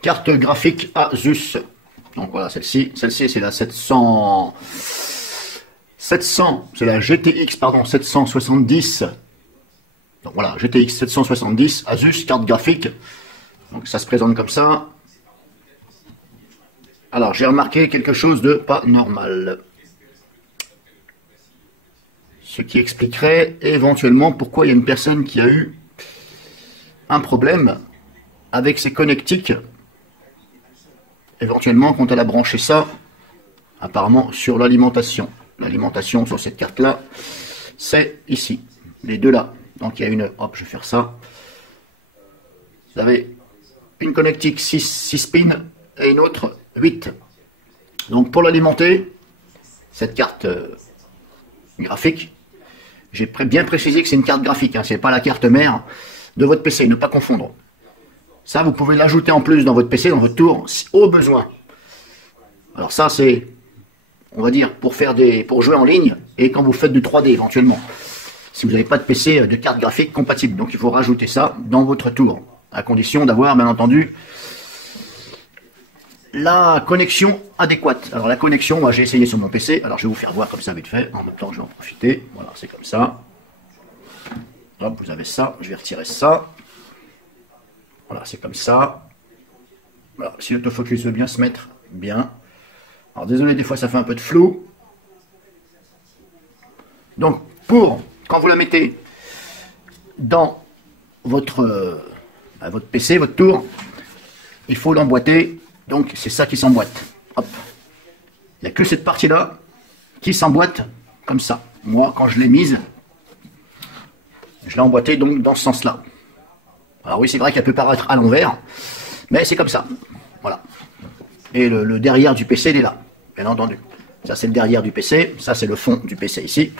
Carte graphique Asus. Donc voilà, celle-ci c'est la 700, c'est la GTX, pardon, 770. Donc voilà, GTX 770, Asus, carte graphique. Donc ça se présente comme ça. Alors j'ai remarqué quelque chose de pas normal. Ce qui expliquerait éventuellement pourquoi il y a une personne qui a eu un problème avec ses connectiques. Éventuellement quand elle a branché ça, apparemment sur l'alimentation. L'alimentation sur cette carte-là, c'est ici, les deux là. Donc il y a une, hop, je vais faire ça. Vous avez une connectique 6 pins et une autre 8. Donc pour l'alimenter, cette carte graphique, j'ai bien précisé que c'est une carte graphique, hein, c'est pas la carte mère de votre PC, ne pas confondre. Ça, vous pouvez l'ajouter en plus dans votre PC, dans votre tour, au besoin. Alors ça, c'est, on va dire, pour jouer en ligne et quand vous faites du 3D éventuellement. Si vous n'avez pas de PC de carte graphique compatible, donc il faut rajouter ça dans votre tour, à condition d'avoir, bien entendu, la connexion adéquate. Alors la connexion, moi j'ai essayé sur mon PC, alors je vais vous faire voir comme ça vite fait, en même temps je vais en profiter, voilà, c'est comme ça. Hop, vous avez ça, je vais retirer ça. Voilà, c'est comme ça. Voilà, si l'autofocus veut bien se mettre, bien. Alors désolé, des fois ça fait un peu de flou. Donc, quand vous la mettez dans votre PC, votre tour, il faut l'emboîter. Donc, c'est ça qui s'emboîte. Hop. Il n'y a que cette partie-là qui s'emboîte comme ça. Moi, quand je l'ai mise, je l'ai emboîtée donc dans ce sens-là. Alors oui, c'est vrai qu'elle peut paraître à l'envers, mais c'est comme ça. Voilà. Et le derrière du PC, il est là, bien entendu. Ça, c'est le derrière du PC. Ça, c'est le fond du PC ici.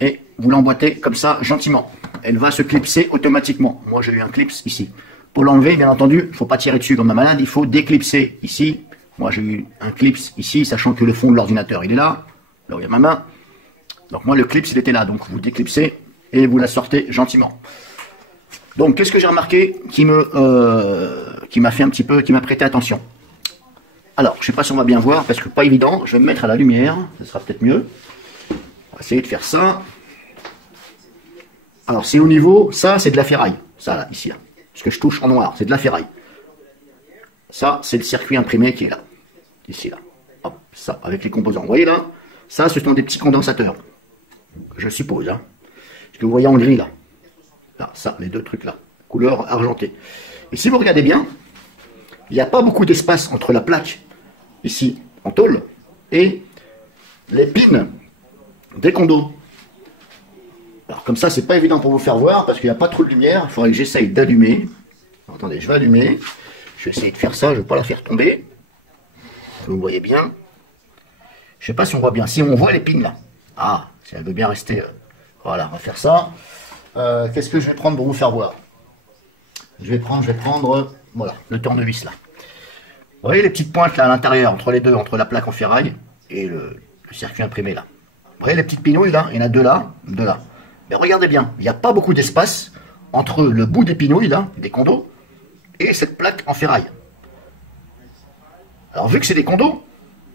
Et vous l'emboîtez comme ça, gentiment. Elle va se clipser automatiquement. Moi, j'ai eu un clips ici. Pour l'enlever, bien entendu, il ne faut pas tirer dessus comme un malade. Il faut déclipser ici. Moi, j'ai eu un clips ici, sachant que le fond de l'ordinateur, il est là. Là où il y a ma main. Donc moi, le clips, il était là. Donc vous déclipsez et vous la sortez gentiment. Donc, qu'est-ce que j'ai remarqué qui m'a fait un petit peu, qui m'a prêté attention. Alors, je ne sais pas si on va bien voir, parce que pas évident. Je vais me mettre à la lumière, ce sera peut-être mieux. On va essayer de faire ça. Alors, c'est au niveau, ça, c'est de la ferraille. Ça, là, ici, là. Ce que je touche en noir, c'est de la ferraille. Ça, c'est le circuit imprimé qui est là. Ici, là. Hop, ça, avec les composants. Vous voyez, là, ça, ce sont des petits condensateurs. Je suppose, hein. Ce que vous voyez en gris, là. Là, ça, les deux trucs là, couleur argentée. Et si vous regardez bien, il n'y a pas beaucoup d'espace entre la plaque, ici, en tôle, et les pins des condos. Alors comme ça, c'est pas évident pour vous faire voir, parce qu'il n'y a pas trop de lumière, il faudrait que j'essaye d'allumer. Attendez, je vais allumer. Je vais essayer de faire ça, je ne vais pas la faire tomber. Vous voyez bien. Je ne sais pas si on voit bien. Si on voit les pins là. Ah, si elle veut bien rester. Voilà, on va faire ça. Qu'est-ce que je vais prendre pour vous faire voir? Je vais prendre, voilà, le tournevis là. Vous voyez les petites pointes là à l'intérieur, entre les deux, entre la plaque en ferraille et le circuit imprimé là. Vous voyez les petites pinouilles là? Il y en a deux là, deux là. Mais regardez bien, il n'y a pas beaucoup d'espace entre le bout des pinouilles là, des condos, et cette plaque en ferraille. Alors vu que c'est des condos,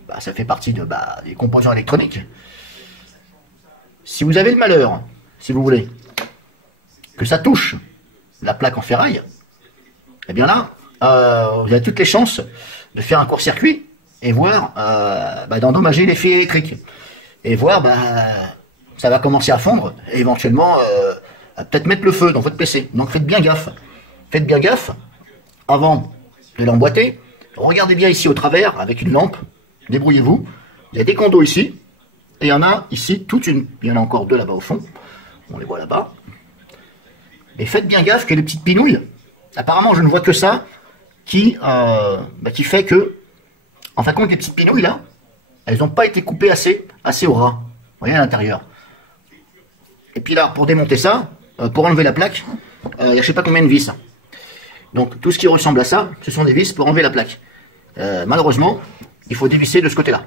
bah, ça fait partie des composants électroniques. Si vous avez le malheur, si vous voulez, que ça touche la plaque en ferraille, eh bien là, vous avez toutes les chances de faire un court-circuit et voir d'endommager les fils électriques. Et voir, ça va commencer à fondre et éventuellement peut-être mettre le feu dans votre PC. Donc faites bien gaffe. Faites bien gaffe avant de l'emboîter. Regardez bien ici au travers avec une lampe. Débrouillez-vous. Il y a des condos ici. Et il y en a ici toute une. Il y en a encore deux là-bas au fond. On les voit là-bas. Et faites bien gaffe que les petites pinouilles, apparemment je ne vois que ça, qui fait que, en fin de compte, les petites pinouilles là, elles n'ont pas été coupées assez au ras. Vous voyez à l'intérieur. Et puis là, pour démonter ça, pour enlever la plaque, il y a je ne sais pas combien de vis. Donc tout ce qui ressemble à ça, ce sont des vis pour enlever la plaque. Malheureusement, il faut dévisser de ce côté-là.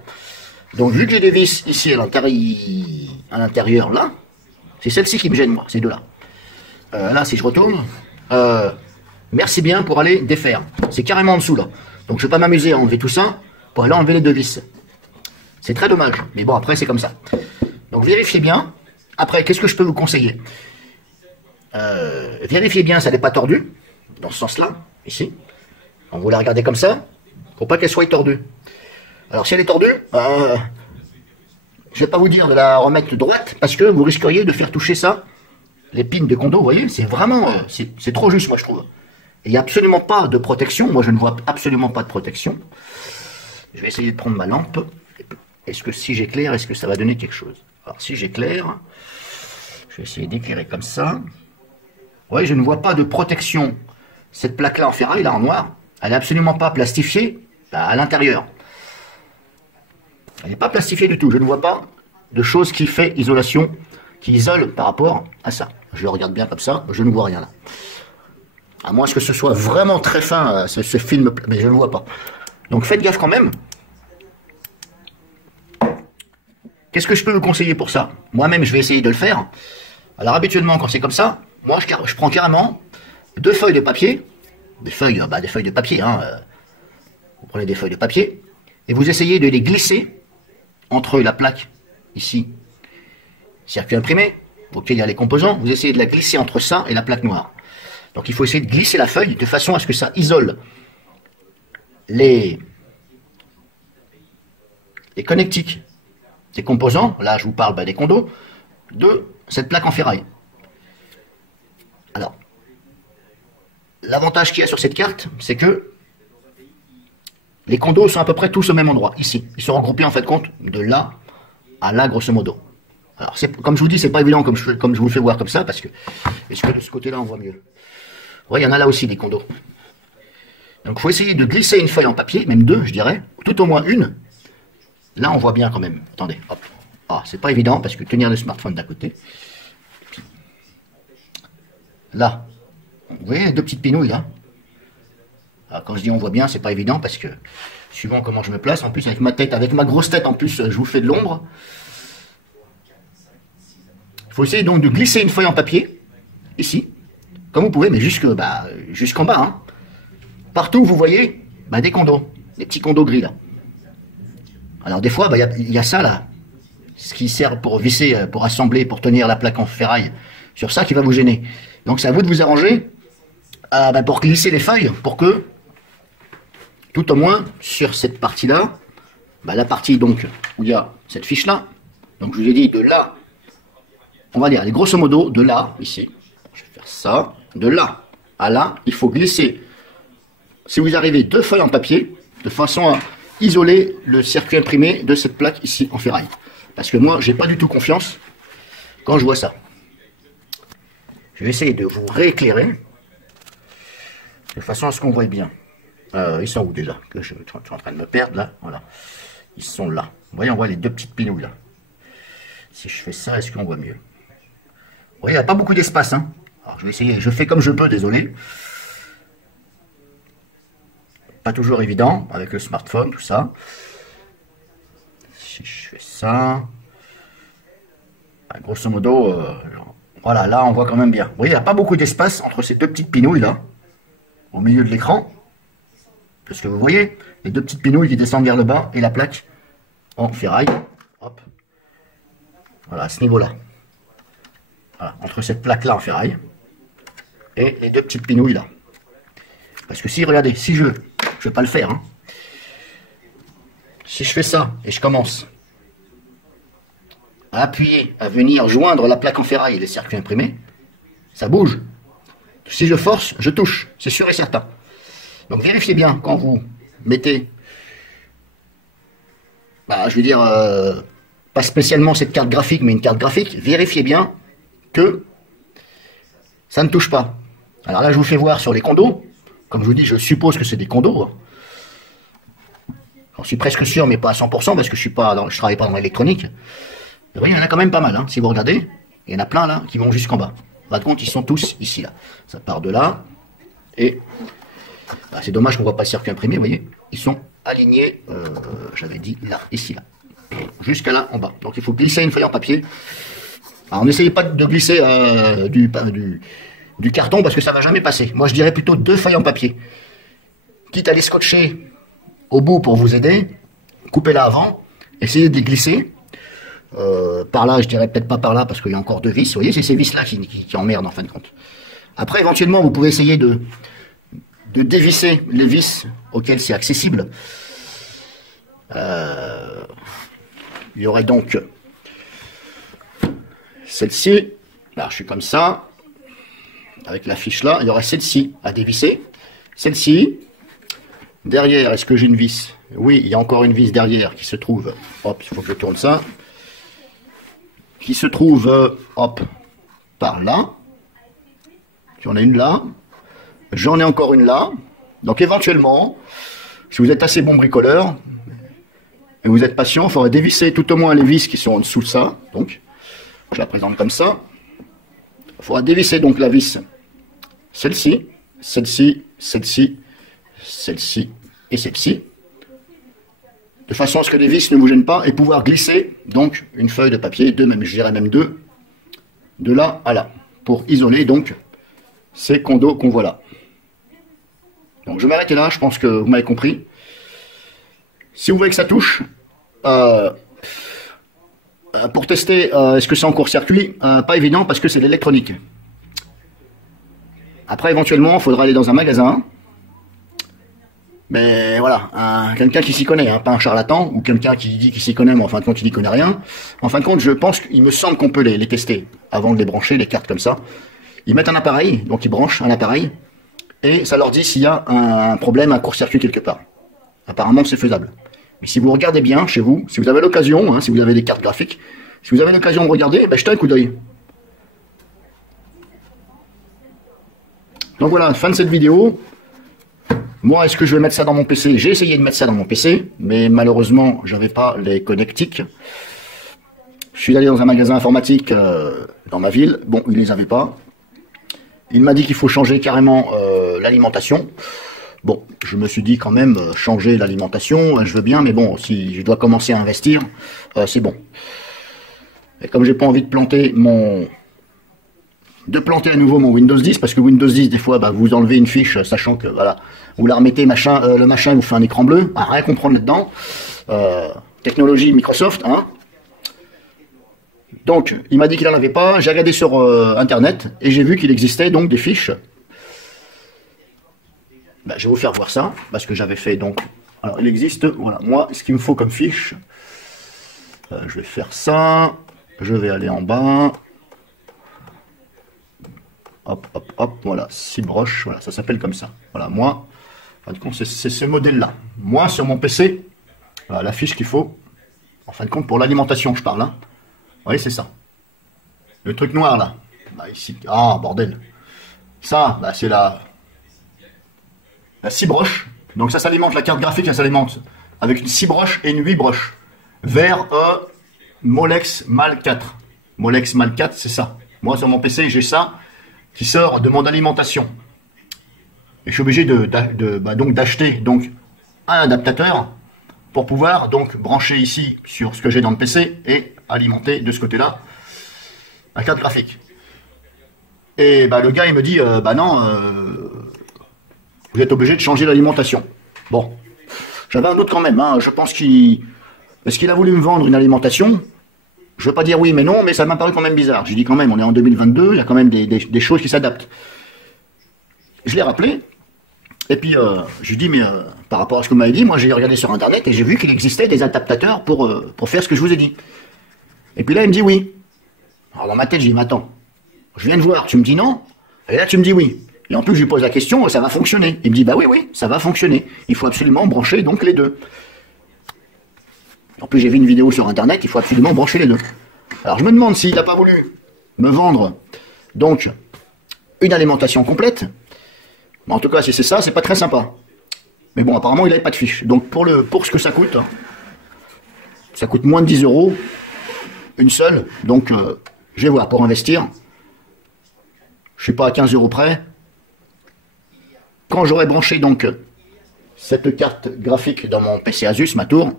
Donc vu que j'ai des vis ici à l'intérieur là, c'est celle-ci qui me gêne moi, ces deux-là. Là, si je retourne, merci bien pour aller défaire. C'est carrément en dessous là. Donc je vais pas m'amuser à enlever tout ça pour aller enlever les deux vis. C'est très dommage. Mais bon, après c'est comme ça. Donc vérifiez bien. Après, qu'est-ce que je peux vous conseiller? Vérifiez bien, ça n'est pas tordu. Dans ce sens-là, ici. Donc vous la regardez comme ça. Faut pas qu'elle soit tordue. Alors si elle est tordue, je vais pas vous dire de la remettre droite parce que vous risqueriez de faire toucher ça, les pins de condo, vous voyez, c'est vraiment, c'est trop juste moi je trouve. Il n'y a absolument pas de protection, moi je ne vois absolument pas de protection. Je vais essayer de prendre ma lampe. Est-ce que si j'éclaire, est-ce que ça va donner quelque chose? Alors si j'éclaire, je vais essayer d'éclairer comme ça. Oui, je ne vois pas de protection. Cette plaque-là en ferraille, là en noir, elle n'est absolument pas plastifiée à l'intérieur. Elle n'est pas plastifiée du tout. Je ne vois pas de chose qui fait isolation, qui isole par rapport à ça. Je le regarde bien comme ça, je ne vois rien là. À moins que ce soit vraiment très fin, ce film, mais je ne le vois pas. Donc faites gaffe quand même. Qu'est-ce que je peux vous conseiller pour ça? Moi-même, je vais essayer de le faire. Alors habituellement, quand c'est comme ça, moi je prends carrément 2 feuilles de papier, des feuilles de papier, hein. Vous prenez des feuilles de papier, et vous essayez de les glisser entre la plaque, ici, circuit imprimé, auquel il y a les composants, vous essayez de la glisser entre ça et la plaque noire. Donc il faut essayer de glisser la feuille de façon à ce que ça isole les connectiques des composants, là je vous parle des condos, de cette plaque en ferraille. Alors, l'avantage qu'il y a sur cette carte, c'est que les condos sont à peu près tous au même endroit, ici. Ils sont regroupés en fait compte de là à là, grosso modo. Alors, comme je vous dis, c'est pas évident comme je vous le fais voir comme ça, parce que est-ce que de ce côté-là, on voit mieux? Oui, il y en a là aussi des condos. Donc, il faut essayer de glisser une feuille en papier, même 2, je dirais, tout au moins une. Là, on voit bien quand même. Attendez, hop. Ah, c'est pas évident, parce que tenir le smartphone d'à côté. Là, vous voyez les 2 petites pinouilles là? Alors, quand je dis on voit bien, c'est pas évident parce que suivant comment je me place, en plus avec ma tête, avec ma grosse tête en plus, je vous fais de l'ombre. Il faut essayer donc de glisser une feuille en papier, ici, comme vous pouvez, mais jusqu'en bas. Hein. Partout, vous voyez des condos, des petits condos gris là. Alors des fois, y a ça là, ce qui sert pour visser, pour assembler, pour tenir la plaque en ferraille, sur ça qui va vous gêner. Donc c'est à vous de vous arranger pour glisser les feuilles, pour que, tout au moins, sur cette partie-là, la partie donc où il y a cette fiche-là, donc je vous ai dit de là, on va dire, grosso modo, de là, ici, je vais faire ça, de là à là, il faut glisser, si vous arrivez 2 feuilles en papier, de façon à isoler le circuit imprimé de cette plaque ici en ferraille. Parce que moi, j'ai pas du tout confiance quand je vois ça. Je vais essayer de vous rééclairer de façon à ce qu'on voit bien. Ils sont où déjà? Que je suis en train de me perdre là. Voilà. Ils sont là. Vous voyez, on voit les 2 petites pinouilles là. Si je fais ça, est-ce qu'on voit mieux? Vous voyez, il n'y a pas beaucoup d'espace. Hein. Alors je vais essayer, je fais comme je peux, désolé. Pas toujours évident avec le smartphone, tout ça. Si je fais ça. Grosso modo, voilà, là on voit quand même bien. Vous voyez, il n'y a pas beaucoup d'espace entre ces 2 petites pinouilles là, au milieu de l'écran. Parce que vous voyez, les 2 petites pinouilles qui descendent vers le bas et la plaque en ferraille. Hop. Voilà, à ce niveau-là. Voilà, entre cette plaque-là en ferraille et les 2 petites pinouilles là. Parce que si, regardez, si je vais pas le faire. Hein. Si je fais ça et je commence à appuyer, à venir joindre la plaque en ferraille et les circuits imprimés, ça bouge. Si je force, je touche, c'est sûr et certain. Donc vérifiez bien quand vous mettez, je veux dire, pas spécialement cette carte graphique, mais une carte graphique, vérifiez bien que ça ne touche pas. Alors là, je vous fais voir sur les condos. Comme je vous dis, je suppose que c'est des condos. J'en suis presque sûr, mais pas à 100%, parce que je travaille pas dans l'électronique. Vous voyez, il y en a quand même pas mal. Hein. Si vous regardez, il y en a plein là qui vont jusqu'en bas. Par contre, ils sont tous ici là. Ça part de là. Et c'est dommage qu'on ne voit pas le circuit imprimé, vous voyez. Ils sont alignés, j'avais dit là, ici là. Jusqu'à là en bas. Donc il faut glisser une feuille en papier. Alors n'essayez pas de glisser du carton parce que ça va jamais passer. Moi, je dirais plutôt 2 feuilles en papier. Quitte à les scotcher au bout pour vous aider, coupez-la avant, essayez de les glisser. Par là, je dirais peut-être pas par là parce qu'il y a encore 2 vis. Vous voyez, c'est ces vis-là qui emmerdent en fin de compte. Après, éventuellement, vous pouvez essayer de dévisser les vis auxquelles c'est accessible. Il y aurait donc celle-ci. Là, je suis comme ça. Avec la fiche là, il y aurait celle-ci à dévisser. Celle-ci. Derrière, est-ce que j'ai une vis? Oui, il y a encore une vis derrière qui se trouve. Hop, il faut que je tourne ça. Qui se trouve, hop, par là. J'en ai une là. J'en ai encore une là. Donc éventuellement, si vous êtes assez bon bricoleur, et vous êtes patient, il faudrait dévisser tout au moins les vis qui sont en dessous de ça. Donc, je la présente comme ça. Il faudra dévisser donc la vis, celle-ci, celle-ci, celle-ci, celle-ci et celle-ci, de façon à ce que les vis ne vous gênent pas et pouvoir glisser donc une feuille de papier, je dirais même deux, de là à là, pour isoler donc ces condos qu'on voit là. Donc je vais m'arrêter là, je pense que vous m'avez compris. Si vous voyez que ça touche, pour tester est-ce que c'est en court-circuit, pas évident parce que c'est l'électronique. Après éventuellement il faudra aller dans un magasin. Mais voilà, quelqu'un qui s'y connaît, hein, pas un charlatan, ou quelqu'un qui dit qu'il s'y connaît, mais en fin de compte il n'y connaît rien. En fin de compte, je pense qu'il me semble qu'on peut les tester avant de les brancher, les cartes comme ça. Ils mettent un appareil, donc ils branchent un appareil, et ça leur dit s'il y a un problème, un court-circuit quelque part. Apparemment c'est faisable. Mais si vous regardez bien chez vous, si vous avez l'occasion, hein, si vous avez des cartes graphiques, si vous avez l'occasion de regarder, ben, jetez un coup d'œil. Donc voilà, fin de cette vidéo. Moi, est-ce que je vais mettre ça dans mon PC? J'ai essayé de mettre ça dans mon PC, mais malheureusement, je n'avais pas les connectiques. Je suis allé dans un magasin informatique dans ma ville. Bon, il ne les avait pas. Il m'a dit qu'il faut changer carrément l'alimentation. Bon, je me suis dit quand même, changer l'alimentation, je veux bien, mais bon, si je dois commencer à investir, c'est bon. Et comme j'ai pas envie de planter à nouveau mon Windows 10, parce que Windows 10, des fois, bah, vous enlevez une fiche, sachant que, voilà, vous la remettez, le machin vous fait un écran bleu, à rien comprendre là-dedans. Technologie Microsoft, hein. Donc, il m'a dit qu'il n'en avait pas, j'ai regardé sur Internet, et j'ai vu qu'il existait donc des fiches. Ben, je vais vous faire voir ça, parce que j'avais fait donc... Alors, il existe, voilà, moi, ce qu'il me faut comme fiche, je vais faire ça, je vais aller en bas... Hop, hop, hop, voilà, 6 broches, voilà, ça s'appelle comme ça. Voilà, moi, en fin de compte, c'est ce modèle-là. Moi, sur mon PC, voilà, la fiche qu'il faut, en fin de compte, pour l'alimentation, je parle, hein. Vous voyez, c'est ça. Le truc noir, là. Bah, ici, ah, bordel. Ça, bah, c'est la 6 broches. Donc ça s'alimente, la carte graphique, elle s'alimente avec une 6 broches et une 8 broches. Vers Molex Mal 4. Molex Mal 4, c'est ça. Moi, sur mon PC, j'ai ça qui sort de mon alimentation. Et je suis obligé donc d'acheter donc un adaptateur pour pouvoir donc brancher ici sur ce que j'ai dans le PC et alimenter de ce côté-là la carte graphique. Et bah, le gars il me dit bah non, vous êtes obligé de changer l'alimentation. Bon, j'avais un autre quand même, hein, je pense parce qu'il a voulu me vendre une alimentation. Je veux pas dire oui mais non, mais ça m'a paru quand même bizarre. J'ai dit quand même, on est en 2022, il y a quand même des choses qui s'adaptent. Je l'ai rappelé, et puis je lui dis, mais par rapport à ce que vous m'avez dit, moi j'ai regardé sur Internet et j'ai vu qu'il existait des adaptateurs pour faire ce que je vous ai dit. Et puis là, il me dit oui. Alors dans ma tête, j'ai dit, mais attends, je viens de voir, tu me dis non, et là tu me dis oui. Et en plus, je lui pose la question, ça va fonctionner. Il me dit, bah oui, oui, ça va fonctionner. Il faut absolument brancher donc les deux. En plus, j'ai vu une vidéo sur Internet, il faut absolument brancher les deux. Alors, je me demande s'il n'a pas voulu me vendre, donc, une alimentation complète. En tout cas, si c'est ça, c'est pas très sympa. Mais bon, apparemment, il n'avait pas de fiche. Donc, pour ce que ça coûte, ça coûte moins de 10 €, une seule. Donc, je vais voir, pour investir, je suis pas à 15 € près. Quand j'aurai branché, donc, cette carte graphique dans mon PC Asus, ma tour,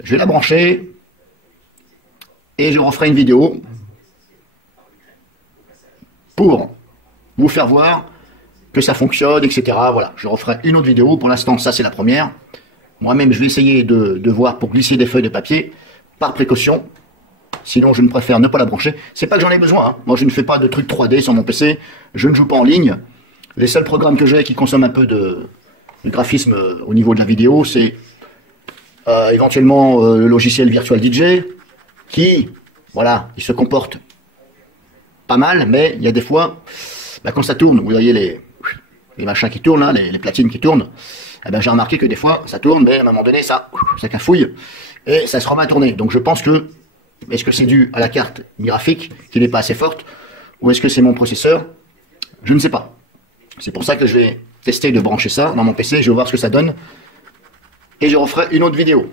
je vais la brancher et je referai une vidéo pour vous faire voir que ça fonctionne, etc. Voilà, je referai une autre vidéo. Pour l'instant, ça c'est la première. Moi-même, je vais essayer de voir pour glisser des feuilles de papier, par précaution. Sinon, je ne préfère ne pas la brancher. C'est pas que j'en ai besoin, hein. Moi, je ne fais pas de trucs 3D sur mon PC. Je ne joue pas en ligne. Les seuls programmes que j'ai qui consomment un peu de graphisme au niveau de la vidéo, c'est éventuellement le logiciel Virtual DJ, qui, voilà, il se comporte pas mal, mais il y a des fois, bah, quand ça tourne, vous voyez les machins qui tournent, là, les platines qui tournent, eh ben, j'ai remarqué que des fois, ça tourne, mais à un moment donné, ça cafouille, et ça se remet à tourner. Donc je pense que, est-ce que c'est dû à la carte graphique, qui n'est pas assez forte, ou est-ce que c'est mon processeur? Je ne sais pas. C'est pour ça que je vais tester de brancher ça dans mon PC, je vais voir ce que ça donne, et je referai une autre vidéo.